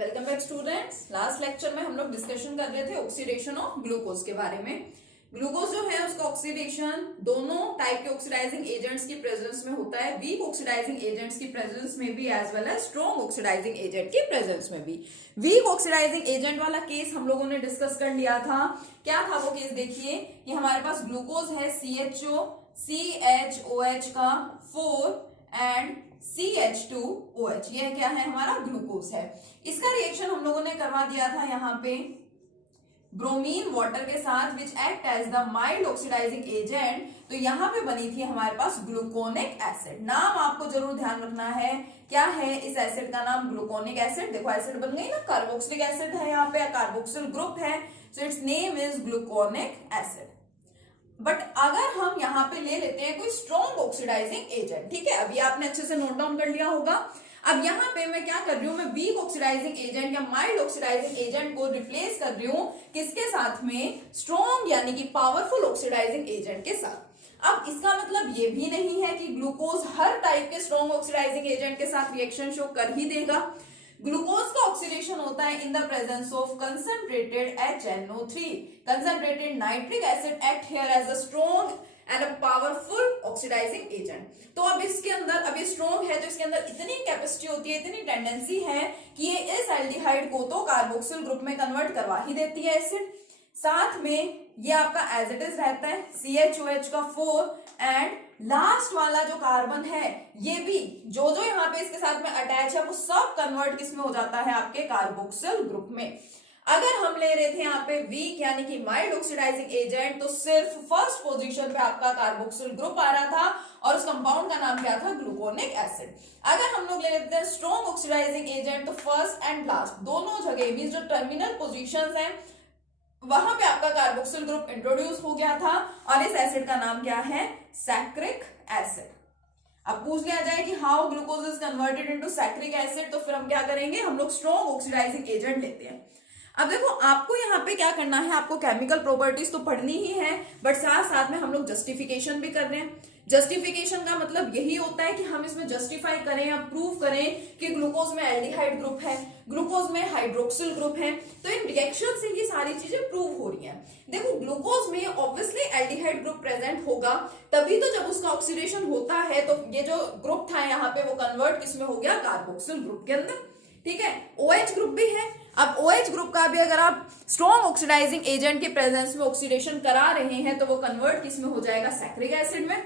Welcome back students. Last lecture में हम लोग डिस्कशन कर रहे थे ऑक्सीडेशन ऑफ ग्लूकोज के बारे में। ग्लूकोज जो है उसका ऑक्सीडेशन दोनों टाइप के ऑक्सीडाइजिंग एजेंट्स की प्रेजेंस में होता है, वीक ऑक्सीडाइजिंग एजेंट्स की प्रेजेंस में भी as well as strong oxidising agent की प्रेजेंस में भी। वीक ऑक्सीडाइजिंग एजेंट वाला केस हम लोगों ने डिस्कस कर लिया था। क्या था वो केस? देखिए कि हमारे पास ग्लूकोज है CHO CHOH का 4 एंड CH2OH, ये क्या है? हमारा ग्लूकोज है। इसका रिएक्शन हम लोगों ने करवा दिया था यहाँ पे ब्रोमीन वाटर के साथ which act as the mild oxidising agent. तो यहाँ पे बनी थी हमारे पास ग्लूकोनिक एसिड। नाम आपको जरूर ध्यान रखना है, क्या है इस एसिड का नाम? Gluconic acid. देखो एसिड बन गई ना, कार्बोक्सिलिक एसिड है यहाँ पे, कार्बोक्सिल ग्रुप है, so it's name is gluconic acid. But अगर हम यहाँ पे ले लेते हैं कोई स्ट्रॉन्ग ऑक्सीडाइजिंग एजेंट, ठीक है, अभी आपने अच्छे से नोट डाउन कर लिया होगा। अब यहाँ पे मैं क्या कर रही हूँ, मैं वीक ऑक्सीडाइजिंग एजेंट या माइल्ड ऑक्सीडाइजिंग एजेंट को रिप्लेस कर रही हूँ किसके साथ में? स्ट्रॉन्ग यानी कि पावरफुल ऑक्सीडाइजिंग एजेंट के साथ। अब इसका मतलब ये भी नहीं है कि ग्लूकोज हर टाइप के स्ट्रॉन्ग ऑक्सीडाइजिंग एजेंट के साथ रिएक्शन शो कर ही देगा। ग्लूकोज का ऑक्सीडेशन होता है in the presence of concentrated HNO3। Concentrated nitric acid act here as a strong and a powerful oxidising agent. तो अब इसके अंदर, अब ये स्ट्रॉन्ग है तो इसके अंदर इतनी कैपेसिटी होती है, इतनी टेंडेंसी है कि ये इस एल्डिहाइड को तो कार्बोक्सिल ग्रुप में कन्वर्ट करवा ही देती है एसिड। साथ में ये आपका एज इट इज रहता है CHOH का 4 एंड लास्ट वाला जो कार्बन है ये भी जो जो यहाँ पे इसके साथ में अटैच है वो सब कन्वर्ट किसमें हो जाता है? आपके कार्बोक्सिल ग्रुप में। अगर हम ले रहे थे यहाँ पे वीक यानी कि माइल्ड ऑक्सीडाइजिंग एजेंट तो सिर्फ फर्स्ट पोजीशन पे आपका कार्बोक्सिल ग्रुप आ रहा था और उस कंपाउंड का नाम क्या था? Gluconic acid. अगर हम लोग ले लेते हैं स्ट्रॉन्ग ऑक्सीडाइजिंग एजेंट तो फर्स्ट एंड लास्ट दोनों जगह मींस जो टर्मिनल पोजीशंस हैं वहां पे आपका कार्बोक्सिल ग्रुप इंट्रोड्यूस हो गया था और इस एसिड का नाम क्या है? Saccharic acid. अब पूछ लिया जाए कि how glucose is converted into saccharic acid, तो फिर हम क्या करेंगे? हम लोग स्ट्रॉन्ग ऑक्सीडाइजिंग एजेंट लेते हैं। अब देखो आपको यहाँ पे क्या करना है, आपको केमिकल प्रॉपर्टीज तो पढ़नी ही है बट साथ साथ में हम लोग जस्टिफिकेशन भी कर रहे हैं। जस्टिफिकेशन का मतलब यही होता है कि हम इसमें जस्टिफाई करें या प्रूव करें कि ग्लूकोज में एल्डिहाइड ग्रुप है, ग्लूकोज में हाइड्रोक्सिल ग्रुप है, तो इन रिएक्शन से ये सारी चीजें प्रूव हो रही हैं। देखो ग्लूकोज में ऑब्वियसली एल्डिहाइड ग्रुप प्रेजेंट होगा, तभी तो जब उसका ऑक्सीडेशन होता है तो ये जो ग्रुप था यहाँ पे वो कन्वर्ट किसमें हो गया? कार्बोक्सिल ग्रुप के अंदर, ठीक है। OH ग्रुप भी है। अब OH ग्रुप का भी अगर आप स्ट्रॉन्ग ऑक्सीडाइजिंग एजेंट के प्रेजेंस में ऑक्सीडेशन करा रहे हैं तो वो कन्वर्ट किसमें हो जाएगा? सैक्रिक एसिड में।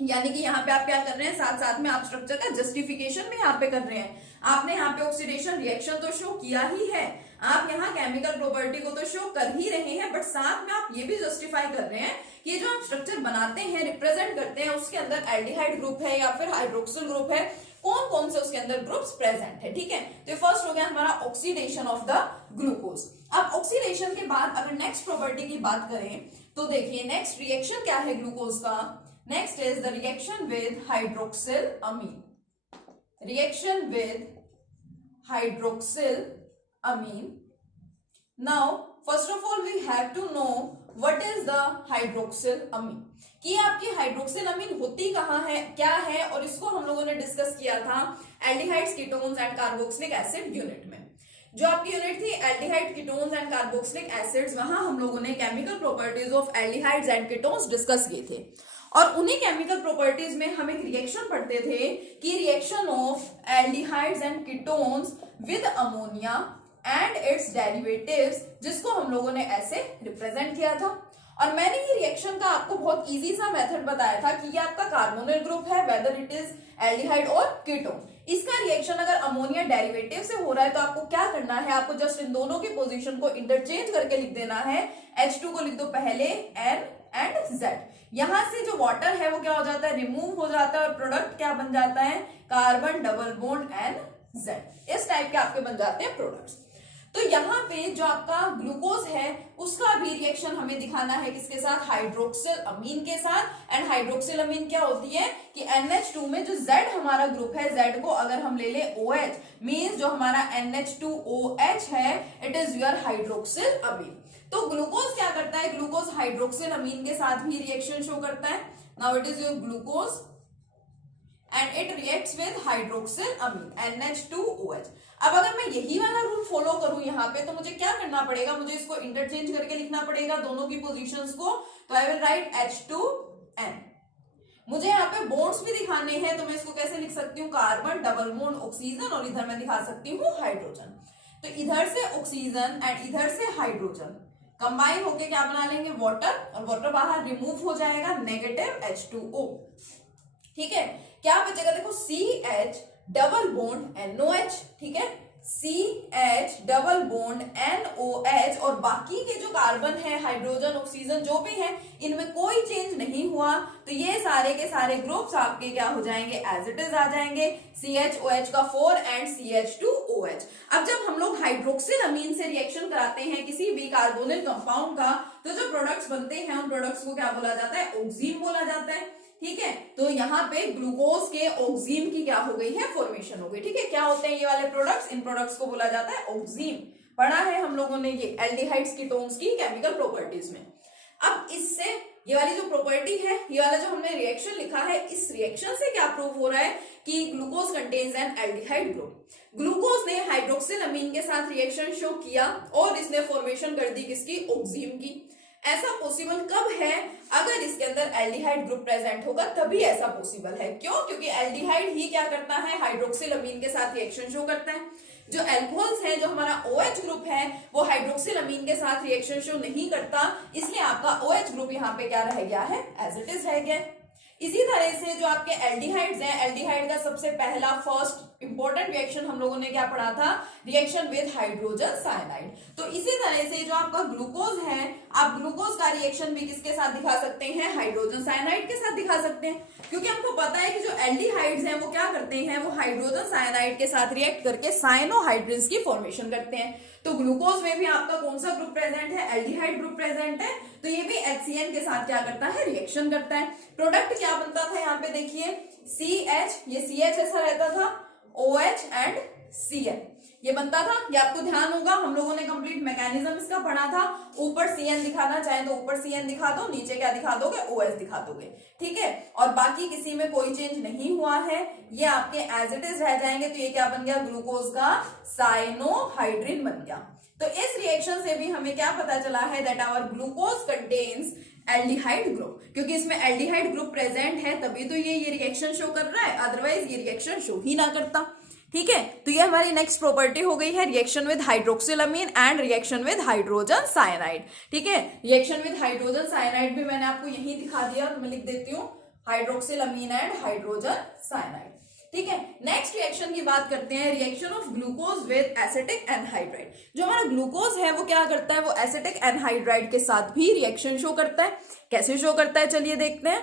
यानी कि यहाँ पे आप क्या कर रहे हैं? साथ साथ में आप स्ट्रक्चर का जस्टिफिकेशन भी यहाँ पे कर रहे हैं। आपने यहाँ पे ऑक्सीडेशन रिएक्शन तो शो किया ही है, आप यहाँ केमिकल प्रॉपर्टी को तो शो कर ही रहे हैं बट साथ में आप ये भी जस्टिफाई कर रहे हैं कि जो आप स्ट्रक्चर बनाते हैं, रिप्रेजेंट करते हैं, उसके अंदर एल्डिहाइड ग्रुप है या फिर हाइड्रोक्सिल ग्रुप है, कौन कौन से उसके अंदर ग्रुप्स प्रेजेंट है, ठीक है। तो फर्स्ट हो गया हमारा ऑक्सीडेशन ऑफ द ग्लूकोज। अब ऑक्सीडेशन के बाद अगर नेक्स्ट प्रॉपर्टी की बात करें तो देखिए नेक्स्ट रिएक्शन क्या है ग्लूकोज का? Next is the reaction with hydroxylamine. Reaction with hydroxylamine. Now first of all we have to know what is the hydroxylamine, कि आपकी हाइड्रोक्सिल अमीन होती कहाँ है, क्या है, और इसको हम लोगों ने डिस्कस किया था aldehydes, ketones and carboxylic acid unit में। जो आपकी यूनिट थी aldehyde, ketones and carboxylic acids, वहां हम लोगों ने chemical properties of aldehydes and ketones discuss किए थे और उन्हीं केमिकल प्रॉपर्टीज में हम एक रिएक्शन पढ़ते थे कि reaction of aldehydes and ketones with ammonia and it's derivatives, जिसको हम लोगों ने ऐसे रिप्रेजेंट किया था। और मैंने ये रिएक्शन का आपको बहुत इजी सा मेथड बताया था कि ये आपका कार्बोनिल ग्रुप है, वेदर इट इज एल्डिहाइड और कीटोन। इसका रिएक्शन अगर अमोनिया डेरिवेटिव से हो रहा है तो आपको क्या करना है? आपको जस्ट इन दोनों की पोजीशन को इंटरचेंज करके लिख देना है। H2 को लिख दो पहले N एंड Z। यहां से जो वाटर है वो क्या हो जाता है? रिमूव हो जाता है और प्रोडक्ट क्या बन जाता है? Carbon double bond NZ। इस टाइप के आपके बन जाते हैं प्रोडक्ट्स। तो यहाँ पे जो आपका ग्लूकोज है उसका भी रिएक्शन हमें दिखाना है किसके साथ? हाइड्रोक्सिल अमीन के साथ। एंड हाइड्रोक्सिल अमीन क्या होती है कि NH2 में जो Z हमारा ग्रुप है, Z को अगर हम ले ले OH मींस जो हमारा NH2OH है इट इज योर हाइड्रोक्सिल अमीन। तो ग्लूकोज क्या करता है? ग्लूकोज हाइड्रोक्सिल अमीन के साथ भी रिएक्शन शो करता है। Now it is your glucose and it reacts with hydroxylamine NH2OH। अब अगर मैं यही वाला रूल फॉलो करूं यहाँ पे, तो मुझे क्या करना पड़ेगा, मुझे इसको इंटरचेंज करके लिखना पड़ेगा दोनों की पोजीशंस को। तो आई विल राइट H2N। मुझे यहाँ पे बॉन्ड्स भी दिखाने हैं, तो मैं इसको कैसे लिख सकती हूँ, कार्बन डबल बॉन्ड ऑक्सीजन, और इधर मैं दिखा सकती हूँ हाइड्रोजन। तो इधर से ऑक्सीजन एंड इधर से हाइड्रोजन कंबाइन होके क्या बना लेंगे, वाटर, और वाटर बाहर रिमूव हो जाएगा, नेगेटिव H2O। ठीक है, क्या बचेगा, देखो CH डबल बॉन्ड NOH, ठीक है, CH डबल बॉन्ड NOH, और बाकी के जो कार्बन है, हाइड्रोजन, ऑक्सीजन जो भी है, इनमें कोई चेंज नहीं हुआ, तो ये सारे के सारे ग्रुप्स आपके क्या हो जाएंगे, एज इट इज आ जाएंगे, CHOH का 4 एंड CH2OH। अब जब हम लोग हाइड्रोक्सिल अमीन से रिएक्शन कराते हैं किसी भी कार्बोनिल कंपाउंड का, तो जो प्रोडक्ट्स बनते हैं उन प्रोडक्ट्स को क्या बोला जाता है, ऑक्सीन बोला जाता है। ठीक है, तो यहाँ पे ग्लूकोज के ऑक्सीन की क्या हो गई है, फॉर्मेशन हो गई। ठीक है, क्या होते हैं ये वाले प्रोडक्ट्स, इन प्रोडक्ट्स को बोला जाता है ऑक्सीन। पढ़ा है हम लोगों ने ये एल्डिहाइड्स कीटोन्स की केमिकल प्रॉपर्टीज में। अब इससे ये वाली जो प्रॉपर्टी है, ये वाला जो हमने रिएक्शन लिखा है, इस रिएक्शन से क्या प्रूव हो रहा है कि glucose contains an aldehyde group. Glucose ने हाइड्रोक्सिल अमीन के साथ रिएक्शन शो किया और इसने फॉर्मेशन कर दी किसकी, ऑक्सीन की। ऐसा पॉसिबल कब है, अगर इसके अंदर एल्डिहाइड ग्रुप प्रेजेंट होगा तभी ऐसा पॉसिबल है। क्यों, क्योंकि एल्डिहाइड ही क्या करता है, हाइड्रोक्सिल अमीन के साथ रिएक्शन शो करता है। जो एल्कोहल्स है, जो हमारा OH ग्रुप है, वो हाइड्रोक्सिल अमीन के साथ रिएक्शन शो नहीं करता, इसलिए आपका OH ग्रुप यहाँ पे क्या रह गया है, एज इट इज रह गया। इसी तरह से जो आपके एल्डिहाइड्स हैं, एल्डिहाइड का सबसे पहला फर्स्ट इंपॉर्टेंट रिएक्शन हम लोगों ने क्या पढ़ा था, रिएक्शन विद हाइड्रोजन साइनाइड। तो इसी तरह से जो आपका ग्लूकोज है, आप ग्लूकोज का रिएक्शन भी किसके साथ दिखा सकते हैं, हाइड्रोजन साइनाइड के साथ दिखा सकते हैं, क्योंकि हमको पता है कि जो एल्डिहाइड्स हैं वो क्या करते हैं, वो हाइड्रोजन साइनाइड के साथ रिएक्ट करके साइनोहाइड्रिन्स की फॉर्मेशन करते हैं। तो ग्लूकोज में भी आपका कौन सा ग्रुप प्रेजेंट है, एल्डिहाइड ग्रुप प्रेजेंट है, तो ये भी HCN के साथ क्या करता है, रिएक्शन करता है। प्रोडक्ट क्या बनता था, यहाँ पे देखिए CH, ये CH ऐसा रहता था, OH एंड CN ये बनता था। ये आपको ध्यान होगा, हम लोगों ने कंप्लीट मैकेनिज्म इसका पढ़ा था। ऊपर CN दिखाना चाहे तो ऊपर CN दिखा दो, नीचे क्या दिखा दोगे, OH दिखा दोगे। ठीक है, और बाकी किसी में कोई चेंज नहीं हुआ है, ये आपके एज इट इज रह जाएंगे। तो ये क्या बन गया, ग्लूकोज का साइनोहाइड्रिन बन गया। तो इस रिएक्शन से भी हमें क्या पता चला है, that our glucose contains aldehyde group, क्योंकि इसमें एल्डिहाइड ग्रुप प्रेजेंट है तभी तो ये रिएक्शन शो कर रहा है, अदरवाइज ये रिएक्शन शो ही ना करता। ठीक है, तो ये हमारी नेक्स्ट प्रॉपर्टी हो गई है, reaction with hydroxylamine and reaction with hydrogen cyanide. ठीक है, रिएक्शन विद हाइड्रोजन साइनाइड भी मैंने आपको यहीं दिखा दिया, तो मैं लिख देती हूँ hydroxylamine and hydrogen cyanide. ठीक है, नेक्स्ट रिएक्शन की बात करते हैं, reaction of glucose with acetic anhydride. जो हमारा ग्लूकोज है वो क्या करता है, वो एसिटिक एनहाइड्राइड के साथ भी रिएक्शन शो करता है। कैसे शो करता है, चलिए देखते हैं।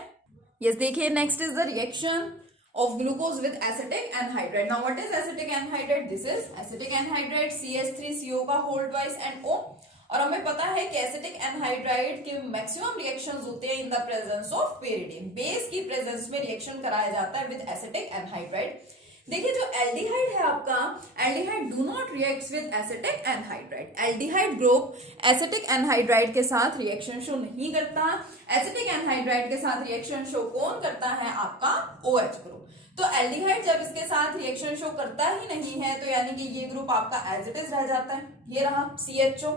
यस, देखिए, next is the reaction of glucose with acetic anhydride. Now what is acetic anhydride? This is acetic anhydride CH3CO का whole twice and O। और हमें पता है कि एसिटिक एनहाइड्राइड के मैक्सिमम रिएक्शंस होते हैं in the presence of pyridine, base की प्रेजेंस में रिएक्शन कराया जाता है विद एसिटिक एनहाइड्राइड। देखिए, जो एल्डिहाइड है आपका, aldehyde do not react with acetic anhydride. Aldehyde group acetic anhydride के साथ रिएक्शन शो नहीं करता। एसिटिक एनहाइड्राइड के साथ रिएक्शन शो कौन करता है, आपका OH ग्रुप। तो एल्डिहाइड जब इसके साथ रिएक्शन शो करता ही नहीं है, तो यानी कि ये ग्रुप आपका एज इट इज रह जाता है। ये रहा CHO,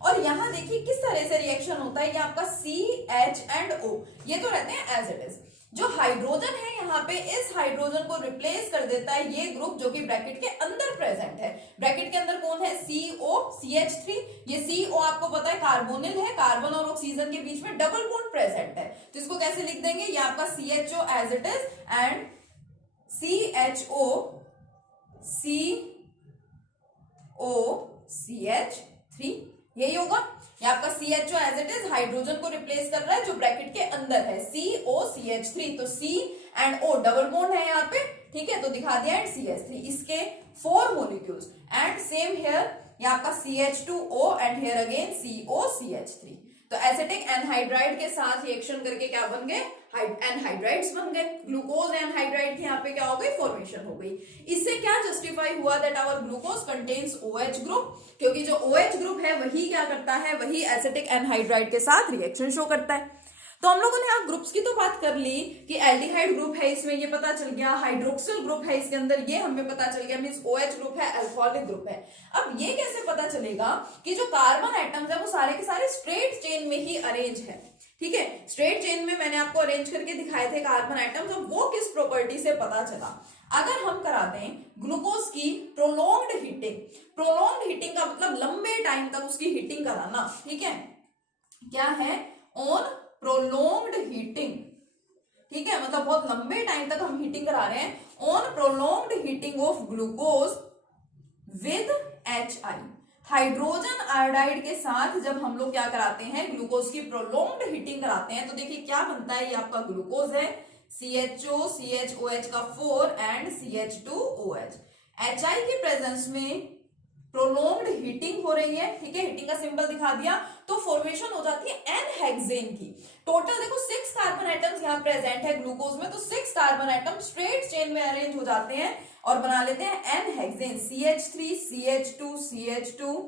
और यहाँ देखिए किस तरह से रिएक्शन होता है, ये आपका CH एंड O ये तो रहते हैं एज इट इज। जो हाइड्रोजन है यहाँ पे, इस हाइड्रोजन को रिप्लेस कर देता है ये ग्रुप जो कि ब्रैकेट के अंदर प्रेजेंट है। ब्रैकेट के अंदर कौन है, CO CH3। ये CO आपको पता है कार्बोनिल है, कार्बन और ऑक्सीजन के बीच में डबल बॉन्ड प्रेजेंट है, तो इसको कैसे लिख देंगे, ये आपका CHO as it is and CHO CH3 यही होगा। ये आपका CHO as it is hydrogen को रिप्लेस कर रहा है जो ब्रैकेट के अंदर है, COCH3। तो C and O double bond है यहाँ पे, ठीक है, तो दिखा दिया एंड CH3, इसके 4 मॉलिक्यूल्स एंड सेम हियर, ये आपका CH2O and here again COCH3। तो एसिटिक एनहाइड्राइड के साथ रिएक्शन करके क्या बन गए, एनहाइड्राइड्स बन गए। ग्लूकोज एनहाइड्राइड की यहाँ पे क्या हो गई, फॉर्मेशन हो गई। इससे क्या जस्टिफाई हुआ, that our glucose contains OH group, क्योंकि जो OH ग्रुप है वही क्या करता है, वही एसिटिक एनहाइड्राइड के साथ रिएक्शन शो करता है। तो हम लोगों ने यहाँ ग्रुप्स की तो बात कर ली कि एल्डिहाइड ग्रुप है, इसमें ये पता चल गया, हाइड्रोक्सिल ग्रुप है इसके अंदर, ये हमें पता चल गया, मींस OH ग्रुप है, अल्कोहलिक ग्रुप है। अब ये कैसे पता चलेगा कि जो कार्बन एटम्स है वो सारे के सारे स्ट्रेट चेन में ही अरेंज है। ठीक है, स्ट्रेट चेन में मैंने आपको अरेंज करके दिखाए थे कार्बन आइटम्स, तो वो किस प्रॉपर्टी से पता चला। अगर हम करा दें ग्लूकोज की प्रोलॉन्ग्ड हीटिंग, प्रोलॉन्ग्ड हीटिंग का मतलब लंबे टाइम तक उसकी हीटिंग कराना, ठीक है, क्या है, ऑन प्रोलॉन्ग्ड हीटिंग, ठीक है, मतलब बहुत लंबे टाइम तक हम हीटिंग करा रहे हैं, on prolonged heating of glucose with HI, hydrogen iodide के साथ जब हम लोग क्या कराते हैं, ग्लूकोज की प्रोलॉन्ग्ड हीटिंग कराते हैं, तो देखिए क्या बनता है, ये आपका ग्लूकोज है, CHO CHOH का 4 एंड CH2OH। HI के प्रेजेंस में प्रोलॉन्ग्ड हीटिंग हो रही है, ठीक है, हीटिंग का सिंबल दिखा दिया, तो फॉर्मेशन हो जाती है N-हेक्सेन की। टोटल देखो 6 कार्बन एटम्स यहाँ प्रेजेंट है ग्लूकोज में, तो 6 कार्बन एटम स्ट्रेट चेन में अरेंज हो जाते हैं और बना लेते हैं N-हेक्सेन, CH3 CH2 CH2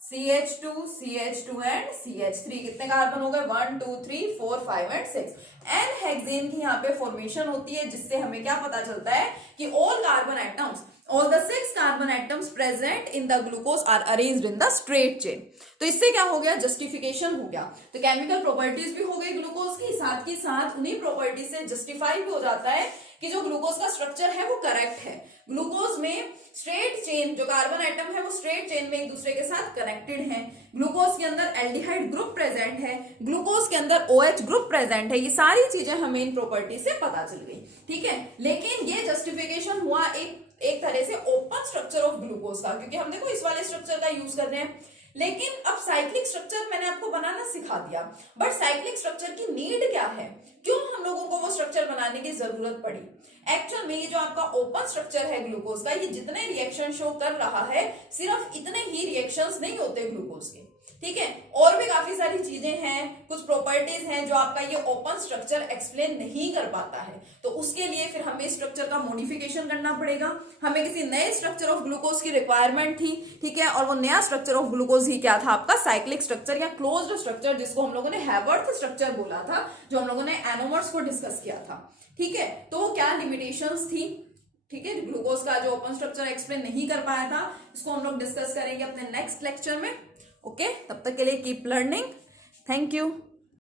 CH2 CH2 and CH3। कितने कार्बन हो गए, 1 2 3 4 5 एंड 6। N-हेक्सेन की यहाँ पे फॉर्मेशन होती है, जिससे हमें क्या पता चलता है कि all carbon atoms, all the 6 carbon atoms present in the glucose are arranged in the straight chain। तो इससे क्या हो गया, जस्टिफिकेशन हो गया। तो केमिकल प्रॉपर्टीज भी हो गई ग्लूकोज की, साथ ही साथ उन्हीं प्रॉपर्टीज से जस्टिफाई भी हो जाता है कि जो ग्लूकोज का स्ट्रक्चर है वो करेक्ट है। ग्लूकोज में स्ट्रेट चेन, जो कार्बन आइटम है वो स्ट्रेट चेन में एक दूसरे के साथ कनेक्टेड है। ग्लूकोज के अंदर एल्डिहाइड ग्रुप प्रेजेंट है, ग्लूकोज के अंदर OH ग्रुप प्रेजेंट है। ये सारी चीजें हमें इन प्रॉपर्टी से पता चल गई, ठीक है। लेकिन ये जस्टिफिकेशन हुआ एक तरह से ओपन स्ट्रक्चर ऑफ ग्लूकोज का, क्योंकि हम देखो इस वाले स्ट्रक्चर का यूज कर रहे हैं। लेकिन अब साइक्लिक स्ट्रक्चर मैंने आपको बनाना सिखा दिया, बट साइक्लिक स्ट्रक्चर की नीड क्या है, क्यों हम लोगों को वो स्ट्रक्चर बनाने की जरूरत पड़ी। एक्चुअल में ये जो आपका ओपन स्ट्रक्चर है ग्लूकोज का, ये जितने रिएक्शन शो कर रहा है, सिर्फ इतने ही रिएक्शंस नहीं होते ग्लूकोज के, ठीक है, और भी काफी सारी चीजें हैं, कुछ प्रॉपर्टीज हैं जो आपका ये ओपन स्ट्रक्चर एक्सप्लेन नहीं कर पाता है। तो उसके लिए फिर हमें स्ट्रक्चर का मॉडिफिकेशन करना पड़ेगा। हमें किसी नए स्ट्रक्चर ऑफ ग्लूकोज की रिक्वायरमेंट थी, ठीक है, और वो नया स्ट्रक्चर ऑफ ग्लूकोज ही क्या था, आपका साइक्लिक स्ट्रक्चर या क्लोज्ड स्ट्रक्चर, जिसको हम लोगों ने हैवर्थ स्ट्रक्चर बोला था, जो हम लोगों ने एनोमर्स को डिस्कस किया था, ठीक है। तो क्या लिमिटेशंस थी, ठीक है, ग्लूकोज का जो ओपन स्ट्रक्चर एक्सप्लेन नहीं कर पाया था, इसको हम लोग डिस्कस करेंगे अपने नेक्स्ट लेक्चर में। ओके, तब तक के लिए कीप लर्निंग, थैंक यू।